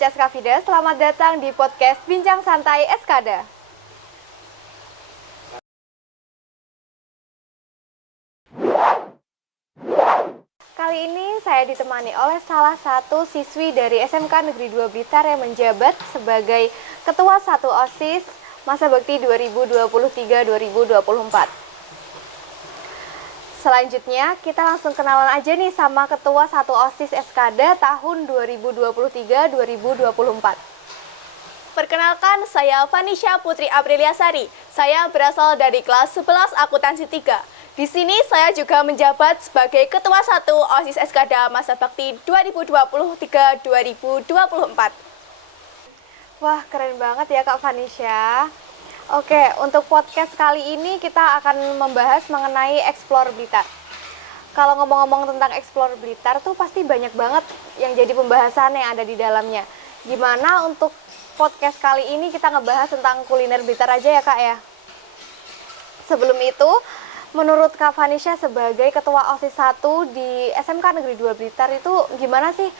Caska Fida, selamat datang di podcast Bincang Santai Eskada. Kali ini saya ditemani oleh salah satu siswi dari SMK Negeri 2 Blitar yang menjabat sebagai Ketua 1 OSIS Masa Bakti 2023-2024. Selanjutnya, kita langsung kenalan aja nih sama Ketua 1 OSIS Eskada tahun 2023-2024. Perkenalkan, saya Vanisha Putri Apriliasari. Saya berasal dari kelas 11 Akuntansi 3. Di sini saya juga menjabat sebagai Ketua 1 OSIS Eskada Masa Bakti 2023-2024. Wah, keren banget ya Kak Vanisha. Oke, untuk podcast kali ini kita akan membahas mengenai Explore Blitar. Kalau ngomong-ngomong tentang Explore Blitar tuh pasti banyak banget yang jadi pembahasan yang ada di dalamnya. Gimana untuk podcast kali ini kita ngebahas tentang kuliner Blitar aja ya Kak ya. Sebelum itu, menurut Kak Vanisha sebagai Ketua OSIS 1 di SMK Negeri 2 Blitar itu gimana sih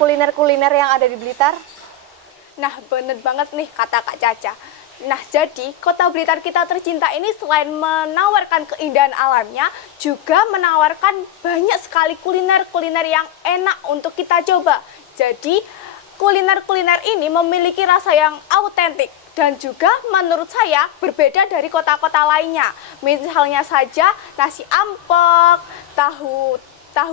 kuliner-kuliner yang ada di Blitar? Nah, bener banget nih kata Kak Caca. Nah, jadi kota Blitar kita tercinta ini selain menawarkan keindahan alamnya, juga menawarkan banyak sekali kuliner-kuliner yang enak untuk kita coba. Jadi, kuliner-kuliner ini memiliki rasa yang autentik dan juga menurut saya berbeda dari kota-kota lainnya. Misalnya saja nasi ampek, tahu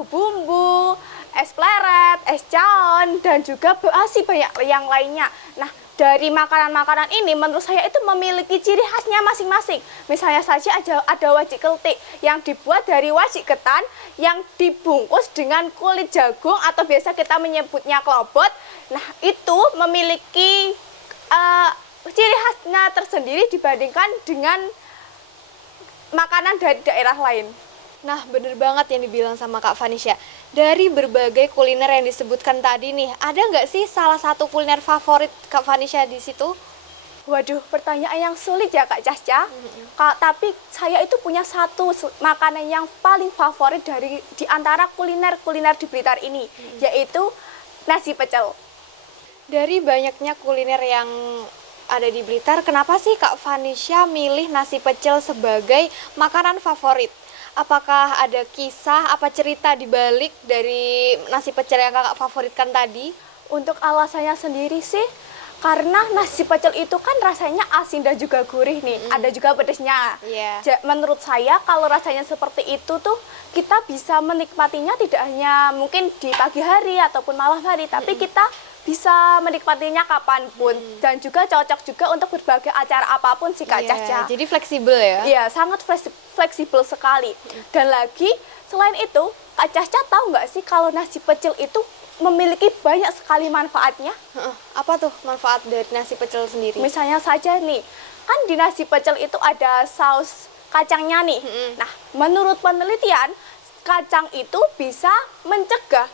bumbu, es pleret, es caon, dan juga masih banyak yang lainnya. Nah, dari makanan-makanan ini menurut saya itu memiliki ciri khasnya masing-masing. Misalnya saja ada wajik keltik yang dibuat dari wajik ketan yang dibungkus dengan kulit jagung atau biasa kita menyebutnya klobot. Nah, itu memiliki ciri khasnya tersendiri dibandingkan dengan makanan dari daerah lain. Nah, bener banget yang dibilang sama Kak Vanisha. Dari berbagai kuliner yang disebutkan tadi nih, ada nggak sih salah satu kuliner favorit Kak Vanisha di situ? Waduh, pertanyaan yang sulit ya Kak Casca. Tapi saya itu punya satu makanan yang paling favorit di antara kuliner-kuliner di Blitar ini, yaitu nasi pecel. Dari banyaknya kuliner yang ada di Blitar, kenapa sih Kak Vanisha milih nasi pecel sebagai makanan favorit? Apakah ada kisah, apa cerita di balik dari nasi pecel yang kakak favoritkan tadi? Untuk alasannya sendiri sih, karena nasi pecel itu kan rasanya asin dan juga gurih nih, ada juga pedesnya. Menurut saya kalau rasanya seperti itu tuh, kita bisa menikmatinya tidak hanya mungkin di pagi hari ataupun malam hari, tapi kita bisa menikmatinya kapanpun dan juga cocok juga untuk berbagai acara apapun sih Kak Caca. Jadi fleksibel ya? Iya, sangat fleksibel sekali. Dan lagi selain itu, Kak Caca tahu nggak sih kalau nasi pecel itu memiliki banyak sekali manfaatnya? Apa tuh manfaat dari nasi pecel sendiri? Misalnya saja nih, kan di nasi pecel itu ada saus kacangnya nih. Nah, menurut penelitian, kacang itu bisa mencegah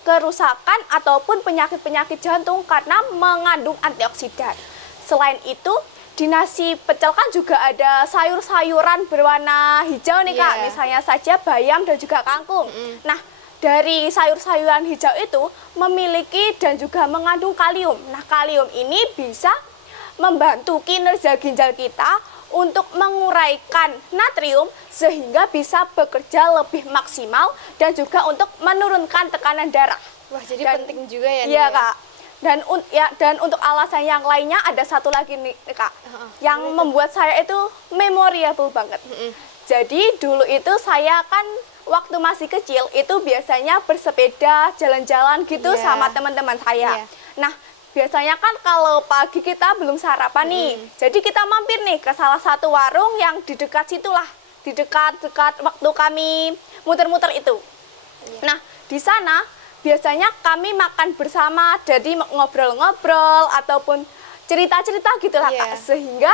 kerusakan ataupun penyakit-penyakit jantung karena mengandung antioksidan. Selain itu, di nasi pecel kan juga ada sayur-sayuran berwarna hijau nih Kak, misalnya saja bayam dan juga kangkung. Nah, dari sayur-sayuran hijau itu memiliki dan juga mengandung kalium. Nah, kalium ini bisa membantu kinerja ginjal kita untuk menguraikan natrium sehingga bisa bekerja lebih maksimal dan juga untuk menurunkan tekanan darah. Wah, jadi penting juga ya. Iya Kak. Dan untuk alasan yang lainnya ada satu lagi nih Kak, yang membuat saya itu memorable banget. Jadi dulu itu saya kan waktu masih kecil itu biasanya bersepeda jalan-jalan gitu sama teman-teman saya. Nah, biasanya kan kalau pagi kita belum sarapan nih, jadi kita mampir nih ke salah satu warung yang di dekat situlah, di dekat waktu kami muter-muter itu. Nah, di sana biasanya kami makan bersama, jadi ngobrol-ngobrol ataupun cerita-cerita gitulah Kak, sehingga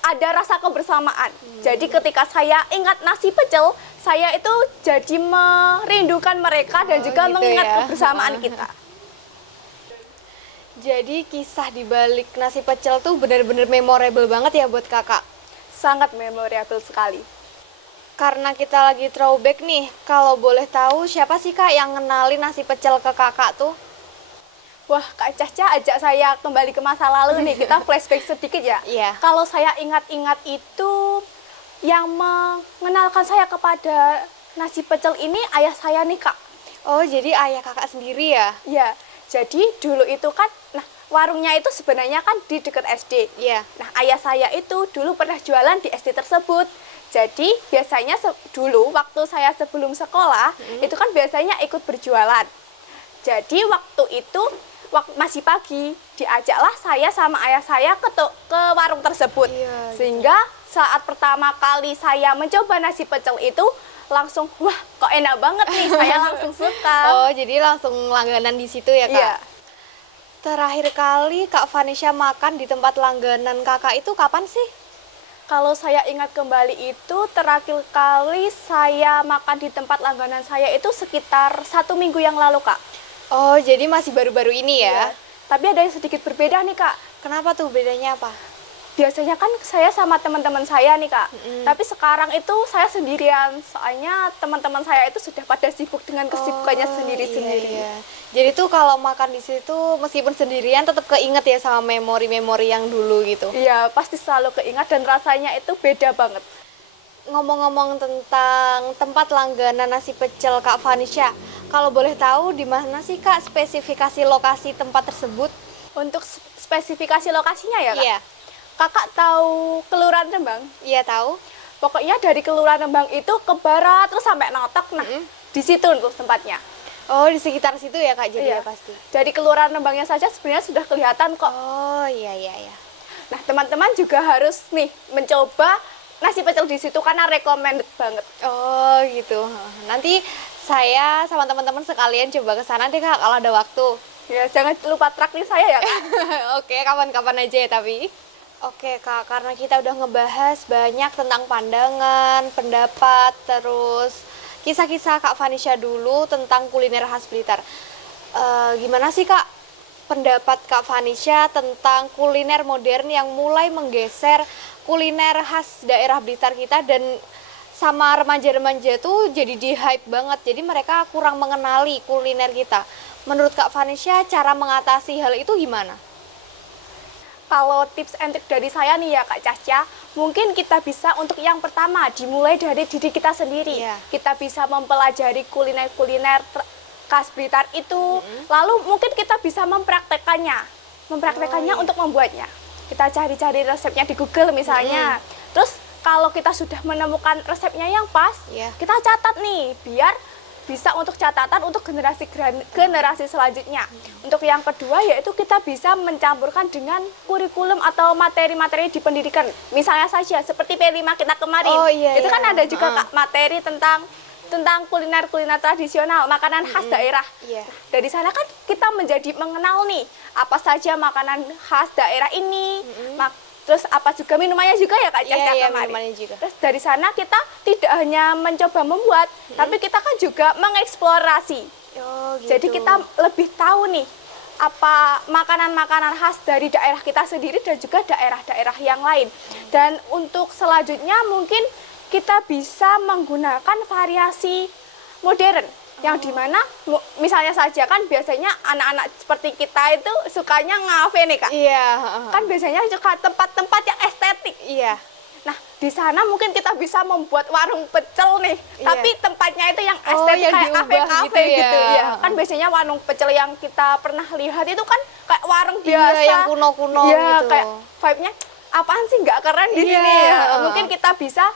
ada rasa kebersamaan. Jadi ketika saya ingat nasi pecel, saya itu jadi merindukan mereka dan juga mengingat kebersamaan kita. Jadi kisah di balik nasi pecel tuh benar-benar memorable banget ya buat kakak? Sangat memorable sekali. Karena kita lagi throwback nih, kalau boleh tahu siapa sih Kak yang ngenalin nasi pecel ke kakak tuh? Wah, Kak Caca ajak saya kembali ke masa lalu nih. Kita flashback sedikit ya. Iya. Kalau saya ingat-ingat itu, yang mengenalkan saya kepada nasi pecel ini ayah saya nih, Kak. Oh, jadi ayah kakak sendiri ya? Ya, jadi dulu itu kan, nah warungnya itu sebenarnya kan di dekat SD. Iya. Nah, ayah saya itu dulu pernah jualan di SD tersebut. Jadi biasanya dulu waktu saya sebelum sekolah, itu kan biasanya ikut berjualan. Jadi waktu itu masih pagi, diajaklah saya sama ayah saya ke warung tersebut. Iya, Sehingga saat pertama kali saya mencoba nasi pecel itu langsung, wah kok enak banget nih, saya langsung suka. Oh, jadi langsung langganan di situ ya, Kak? Iya. Terakhir kali Kak Vanisha makan di tempat langganan kakak itu kapan sih? Kalau saya ingat kembali itu terakhir kali saya makan di tempat langganan saya itu sekitar 1 minggu yang lalu, Kak. Oh, jadi masih baru-baru ini ya? Iya. Tapi ada yang sedikit berbeda nih, Kak. Kenapa tuh, bedanya apa? Biasanya kan saya sama teman-teman saya nih, Kak. Tapi sekarang itu saya sendirian. Soalnya teman-teman saya itu sudah pada sibuk dengan kesibukannya sendiri-sendiri. Iya, iya. Jadi tuh kalau makan di situ meskipun sendirian tetap keinget ya sama memori-memori yang dulu gitu. Iya, pasti selalu keingat dan rasanya itu beda banget. Ngomong-ngomong tentang tempat langganan nasi pecel Kak Vanisha, kalau boleh tahu di mana sih Kak spesifikasi lokasi tempat tersebut? Untuk spesifikasi lokasinya ya, Kak? Iya. Kakak tahu Kelurahan Rembang? Iya tahu. Pokoknya dari Kelurahan Rembang itu ke barat terus sampai Notok. Nah, di situ tuh tempatnya. Oh, di sekitar situ ya Kak jadi ya pasti. Dari Kelurahan Rembangnya saja sebenarnya sudah kelihatan kok. Oh, iya iya iya. Nah, teman-teman juga harus nih mencoba nasi pecel di situ karena recommended banget. Oh, gitu. Nanti saya sama teman-teman sekalian coba ke sana deh Kak kalau ada waktu. Ya, jangan lupa traktir saya ya, Kak. Oke, kapan-kapan aja ya tapi. Oke Kak, karena kita udah ngebahas banyak tentang pandangan, pendapat, terus kisah-kisah Kak Vanisha dulu tentang kuliner khas Blitar. Gimana sih Kak pendapat Kak Vanisha tentang kuliner modern yang mulai menggeser kuliner khas daerah Blitar kita dan sama remaja-remaja tuh jadi di-hype banget. Jadi mereka kurang mengenali kuliner kita. Menurut Kak Vanisha, cara mengatasi hal itu gimana? Kalau tips and trik dari saya nih ya Kak Caca, mungkin kita bisa untuk yang pertama dimulai dari diri kita sendiri. Iya. Kita bisa mempelajari kuliner-kuliner khas Blitar itu, lalu mungkin kita bisa mempraktekannya untuk membuatnya. Kita cari-cari resepnya di Google misalnya. Terus kalau kita sudah menemukan resepnya yang pas, Iya. kita catat nih biar bisa untuk catatan untuk generasi selanjutnya. Untuk yang kedua yaitu kita bisa mencampurkan dengan kurikulum atau materi-materi di pendidikan. Misalnya saja seperti P5 kita kemarin. Oh, iya, itu kan iya. ada juga Kak, materi tentang kuliner-kuliner tradisional, makanan khas daerah. Iya. Dari sana kan kita menjadi mengenal nih apa saja makanan khas daerah ini. Terus apa juga minumannya juga ya Kak Caca Iya, kemarin. minumannya juga. Terus dari sana kita tidak hanya mencoba membuat, tapi kita kan juga mengeksplorasi. Oh, gitu. Jadi kita lebih tahu nih apa makanan-makanan khas dari daerah kita sendiri dan juga daerah-daerah yang lain. Dan untuk selanjutnya mungkin kita bisa menggunakan variasi modern. Yang dimana misalnya saja kan biasanya anak-anak seperti kita itu sukanya ngafe nih Kak. Iya, Kan biasanya suka tempat-tempat yang estetik. iya. Nah, di sana mungkin kita bisa membuat warung pecel nih, Iya. tapi tempatnya itu yang Oh, estetik yang kayak diubah kafe-kafe gitu ya. gitu ya. Kan biasanya warung pecel yang kita pernah lihat itu kan kayak warung Iya, biasa. yang kuno-kuno Iya, gitu. kayak vibe-nya apaan sih nggak keren di Iya. sini ya. Mungkin kita bisa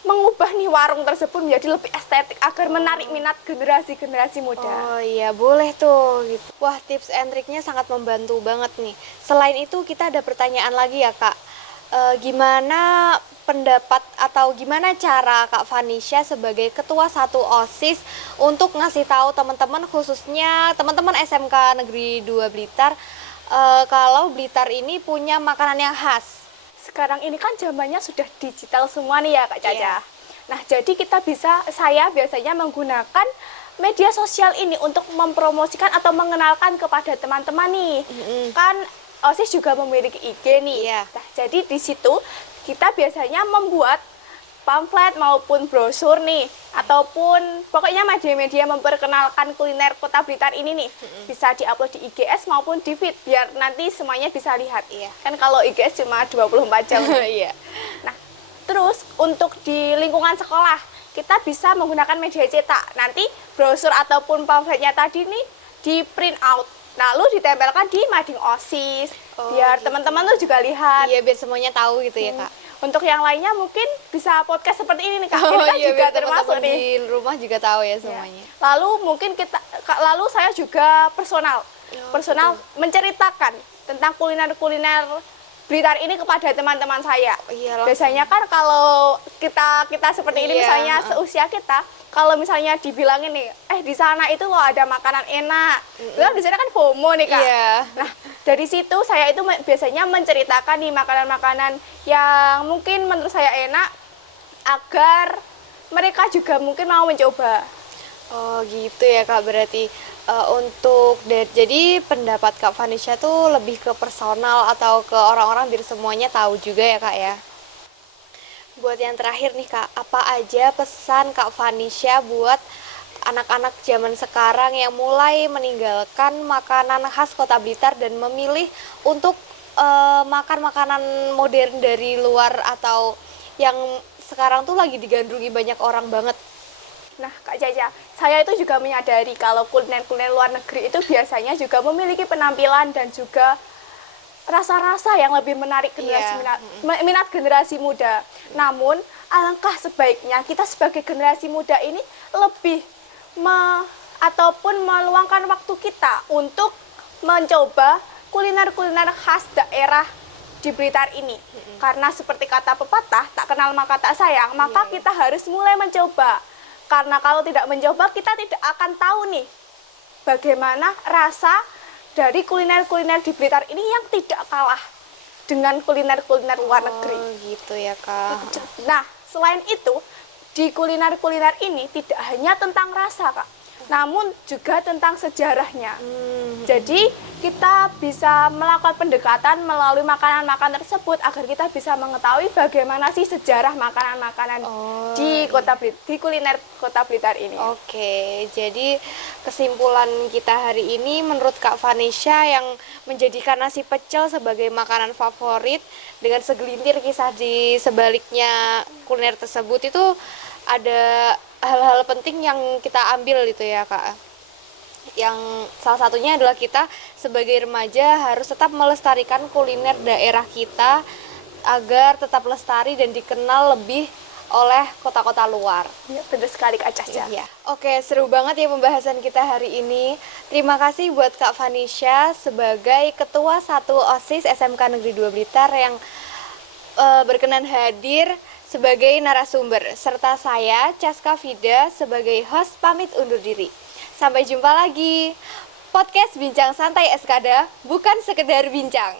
mengubah nih warung tersebut menjadi lebih estetik agar menarik minat generasi-generasi muda. Oh iya, boleh tuh gitu. Wah, tips and triknya sangat membantu banget nih. Selain itu kita ada pertanyaan lagi ya Kak. Gimana pendapat atau gimana cara Kak Vanisha sebagai ketua satu OSIS untuk ngasih tahu teman-teman khususnya teman-teman SMK Negeri 2 Blitar kalau Blitar ini punya makanan yang khas? Sekarang ini kan zamannya sudah digital semua nih ya Kak Caca. Iya. Nah, jadi saya biasanya menggunakan media sosial ini untuk mempromosikan atau mengenalkan kepada teman-teman nih. Kan OSIS juga memiliki IG nih. Iya. Nah, jadi di situ kita biasanya membuat pamflet maupun brosur nih, ataupun pokoknya media-media memperkenalkan kuliner Kota Blitar ini nih, bisa diupload di IGS maupun di feed biar nanti semuanya bisa lihat. Iya. Kan kalau IGS cuma 24 jam. Iya. Nah, terus untuk di lingkungan sekolah kita bisa menggunakan media cetak. Nanti brosur ataupun pamfletnya tadi nih di print out, lalu ditempelkan di mading OSIS biar gitu. teman-teman tuh juga lihat. Iya, biar semuanya tahu gitu ya, Kak. Untuk yang lainnya mungkin bisa podcast seperti ini nih Kak. Ini kan iya, juga biar termasuk teman-teman nih. di rumah juga tahu ya Ya. semuanya. Lalu mungkin lalu saya juga personal Oh, menceritakan tentang kuliner-kuliner Blitar ini kepada teman-teman saya. Iya, langsung. Biasanya kan kalau kita seperti ini Iya, misalnya seusia kita, kalau misalnya dibilangin nih, di sana itu loh ada makanan enak. Kan di sana kan FOMO nih Kak. Iya. Nah, dari situ saya itu biasanya menceritakan nih makanan-makanan yang mungkin menurut saya enak agar mereka juga mungkin mau mencoba. Oh gitu ya Kak, berarti jadi pendapat Kak Vanisha tuh lebih ke personal atau ke orang-orang biar semuanya tahu juga ya Kak ya. Buat yang terakhir nih Kak, apa aja pesan Kak Vanisha buat anak-anak zaman sekarang yang mulai meninggalkan makanan khas Kota Blitar dan memilih untuk makan makanan modern dari luar atau yang sekarang tuh lagi digandrungi banyak orang banget. Nah, Kak Caca, saya itu juga menyadari kalau kuliner-kuliner luar negeri itu biasanya juga memiliki penampilan dan juga rasa-rasa yang lebih menarik generasi Iya. minat generasi muda. Namun, alangkah sebaiknya kita sebagai generasi muda ini lebih ataupun meluangkan waktu kita untuk mencoba kuliner-kuliner khas daerah di Blitar ini. Karena seperti kata pepatah, tak kenal maka tak sayang, maka Iya. kita harus mulai mencoba. Karena kalau tidak mencoba, kita tidak akan tahu nih bagaimana rasa dari kuliner-kuliner di Blitar ini yang tidak kalah dengan kuliner-kuliner luar negeri. Oh gitu ya Kak. Nah, selain itu, di kuliner-kuliner ini tidak hanya tentang rasa, Kak, namun juga tentang sejarahnya. Jadi, kita bisa melakukan pendekatan melalui makanan-makanan tersebut agar kita bisa mengetahui bagaimana sih sejarah makanan-makanan di kuliner Kota Blitar ini. Oke, jadi kesimpulan kita hari ini menurut Kak Vanisha yang menjadikan nasi pecel sebagai makanan favorit dengan segelintir kisah di sebaliknya kuliner tersebut itu ada hal-hal penting yang kita ambil gitu ya Kak. Yang salah satunya adalah kita sebagai remaja harus tetap melestarikan kuliner daerah kita agar tetap lestari dan dikenal lebih oleh kota-kota luar. Ya, benar sekali Kak Caca. Iya. Oke, seru banget ya pembahasan kita hari ini. Terima kasih buat Kak Vanisha sebagai Ketua 1 OSIS SMK Negeri 2 Blitar yang berkenan hadir sebagai narasumber, serta saya, Caska Vida, sebagai host pamit undur diri. Sampai jumpa lagi. Podcast Bincang Santai Eskada, bukan sekedar bincang.